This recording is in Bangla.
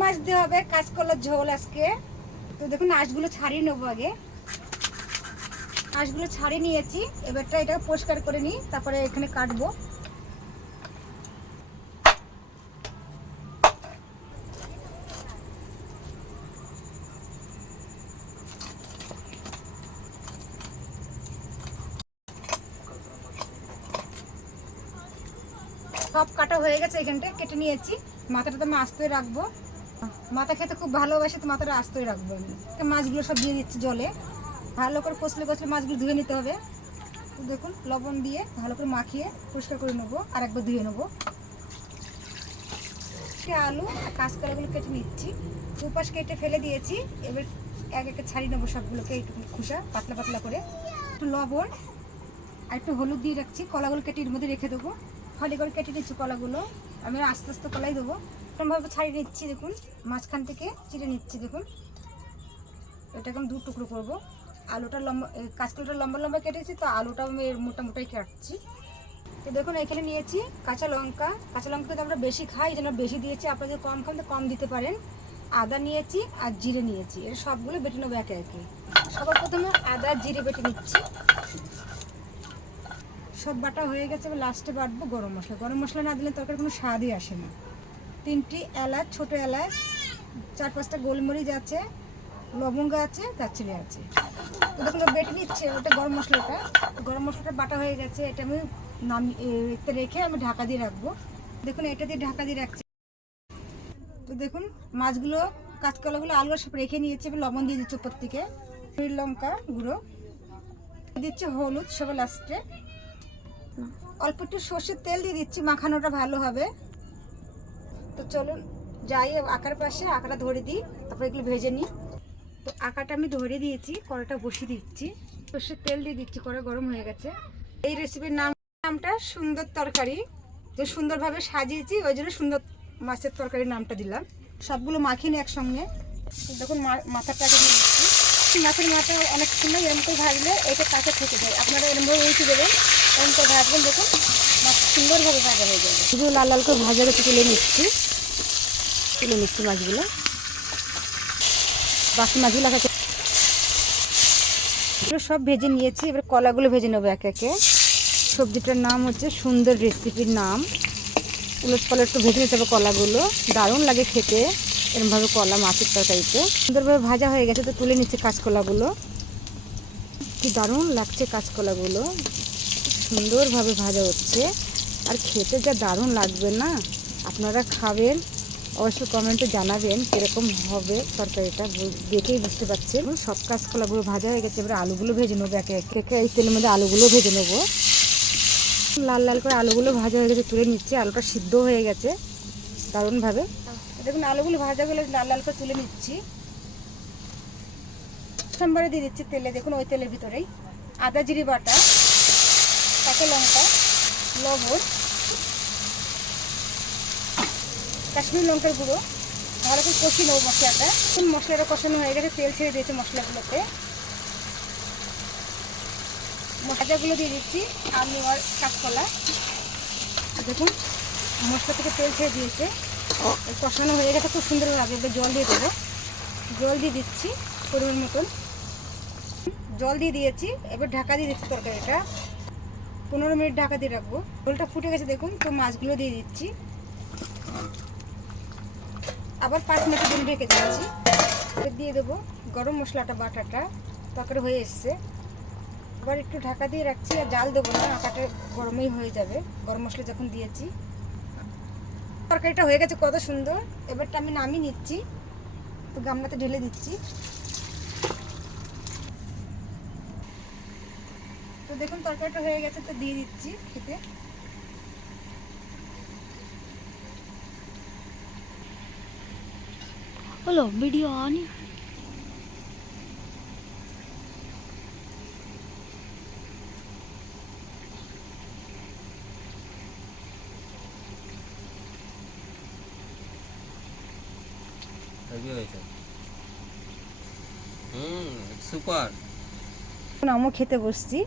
মাছ দিয়ে হবে কাঁচকলার ঝোল আজকে। তো দেখুন আঁশগুলো ছাড়িয়ে নেবো আগে। আঁশগুলো ছাড়িয়ে নিয়েছি, এবারটা এটাকে পরিষ্কার করে নিই, তারপরে এখানে কাটবো। সব কাটা হয়ে গেছে, এখানটা কেটে নিয়েছি। মাথাটা তো আমি আস্তই রাখবো, মাথা খেতে খুব ভালোবাসি, তো মাথাটা আস্তই রাখবো আমি। মাছগুলো সব দিয়ে দিচ্ছি জলে, ভালো করে কষলে কষলে মাছগুলো ধুয়ে নিতে হবে। তো দেখুন লবণ দিয়ে ভালো করে মাখিয়ে পরিষ্কার করে নেবো, আর একবার ধুয়ে নেবো। আলু আর কাঁচকলাগুলো কেটে নিচ্ছি, দুপাশ কেটে ফেলে দিয়েছি। এবার এক একে ছাড়িয়ে নেবো সবগুলোকে, একটু খোসা পাতলা পাতলা করে। একটু লবণ আর একটু হলুদ দিয়ে রাখছি, কলাগুলো কেটে এর মধ্যে রেখে দেবো। ফালি করে কেটে নিচ্ছি কলাগুলো, আমি আস্তে আস্তে কলাই দেবো। এরকমভাবে ছাড়িয়ে নিচ্ছি, দেখুন মাঝখান থেকে চিড়ে নিচ্ছি। দেখুন এটা এখন 2 টুকরো করবো। আলুটা লম্বা, কাঁচকলাটা লম্বা লম্বা কেটেছি, তো আলুটা আমি মোটা মোটাই কাটছি। তো দেখুন এখানে নিয়েছি কাঁচা লঙ্কা। কাঁচা লঙ্কা তো আমরা বেশি খাই, এই জন্য বেশি দিয়েছি। আপনারা যদি কম খান তো কম দিতে পারেন। আদা নিয়েছি আর জিরে নিয়েছি, এর সবগুলো বেটে নেবো একে একে। সবার প্রথমে আদা জিরে বেটে নিচ্ছি। সব বাটা হয়ে গেছে, এবার লাস্টে বাটবো গরম মশলা। গরম মশলা না দিলে তরকারি কোনো স্বাদই আসে না। 3টি এলাচ, ছোটো এলাচ, 4-5টা গোলমরিচ আছে, লবঙ্গ আছে, দারচিনি আছে। তো দেখুন বেটে নিচ্ছে ওটা গরম মশলাটা। গরম মশলাটা বাটা হয়ে গেছে, এটা আমি এতে রেখে আমি ঢাকা দিয়ে রাখবো। দেখুন এটা দিয়ে ঢাকা দিয়ে রাখছি। তো দেখুন মাছগুলো, কাঁচকলাগুলো, আলু সব রেখে নিয়েছি। এবার লবণ দিয়ে দিচ্ছি উপর থেকে, লঙ্কা গুঁড়ো দিচ্ছি, হলুদ সব লাস্টে। অল্প একটু সর্ষের তেল দিয়ে দিচ্ছি, মাখানোটা ভালো হবে। তো চলুন যাই আকার পাশে, আকাটা ধরে দিই, তারপরে এগুলো ভেজে নিই। তো আকাটা আমি ধরে দিয়েছি, কড়াটা বসিয়ে দিচ্ছি, সর্ষের তেল দিয়ে দিচ্ছি, কড়া গরম হয়ে গেছে। এই রেসিপির নামটা সুন্দর তরকারি, যে সুন্দরভাবে সাজিয়েছি ওই জন্য সুন্দর মাছের তরকারির নামটা দিলাম। সবগুলো মাখিয়ে নিই একসঙ্গে। দেখুন মাথাটাকে দিয়ে দিচ্ছি। মাছের মাথা অনেক সময় এরকম করে ভাজলে এটা কাঁচা থেকে যায়, আপনারা এরকমভাবে উল্টে দেবেন, এরকম করে ভাজবেন। দেখুন মাছ সুন্দরভাবে ভাজা হয়ে যাবে। এগুলো লাল লাল করে ভাজা রেখে তুলে নিচ্ছি মাছগুলো। বাকি মাছগুলো সব ভেজে নিয়েছি, এবার কলাগুলো ভেজে নেবো একে একে। সবজিটার নাম হচ্ছে সুন্দর, রেসিপির নাম। উলট পালট একটু ভেজে নিতে হবে কলাগুলো, দারুণ লাগে খেতে এরকমভাবে কলা মাছের তরকারিতে। সুন্দরভাবে ভাজা হয়ে গেছে, তো তুলে নিচ্ছে কাঁচকলাগুলো। কি দারুণ লাগছে কাঁচকলাগুলো, সুন্দরভাবে ভাজা হচ্ছে, আর খেতে যা দারুণ লাগবে না। আপনারা খাবেন, অবশ্যই কমেন্টে জানাবেন কীরকম হবে তরকারিটা, দেখেই বুঝতে পারছেন। সব কাঁচকলাগুলো ভাজা হয়ে গেছে, এবার আলুগুলো ভেজে নেবো একে একে। এই তেলের মধ্যে আলুগুলো ভেজে নেবো, লাল লাল করে আলুগুলো ভাজা হয়ে গেছে, তুলে নিচ্ছি। আলুটা সিদ্ধ হয়ে গেছে দারুণভাবে। দেখুন আলুগুলো ভাজা হলে লাল লাল করে তুলে নিচ্ছি। সোমবারে দিয়ে দিচ্ছি তেলে, দেখুন ওই তেলের ভিতরেই আদা জিরে বাটা, কাঁচা লঙ্কা, লবণ, কাশ্মীরি লঙ্কার গুঁড়ো, ভালো করে কষিয়ে নেবো মশলাটা। মশলাটা কষানো হয়ে গেছে, তেল ছেড়ে দিয়েছে মশলাগুলোতে। ভাজাগুলো দিয়ে দিচ্ছি, আলু আর কাঁচকলা। দেখুন মশলা থেকে তেল ছেড়ে দিয়েছে, কষানো হয়ে গেছে খুব সুন্দরভাবে। এবার জল দিয়ে দেবো, জল দিয়ে দিচ্ছি পরিমাণ মতন, জল দিয়ে দিয়েছি। এবার ঢাকা দিয়ে দিচ্ছি তরকারিটা, 15 মিনিট ঢাকা দিয়ে রাখবো। ঝোলটা ফুটে গেছে দেখুন, তো মাছগুলো দিয়ে দিচ্ছি, আবার 5 মিনিটের জন্য ঢেকে দিচ্ছি। দিয়ে দেবো গরম মশলাটা, বাটাটা তরকারি হয়ে এসছে। আবার একটু ঢাকা দিয়ে রাখছি, আর জাল দেবো না, আটাটা গরমই হয়ে যাবে গরম মশলা যখন দিয়েছি। তরকারিটা হয়ে গেছে কত সুন্দর। এবারটা আমি নামিয়ে নিচ্ছি, তো গামলাতে ঢেলে দিচ্ছি। তো দেখুন তরকারিটা হয়ে গেছে, তো দিয়ে দিচ্ছি খেতে। হলো ভিডিও অন। সুপার। আমরা খেতে বসছি।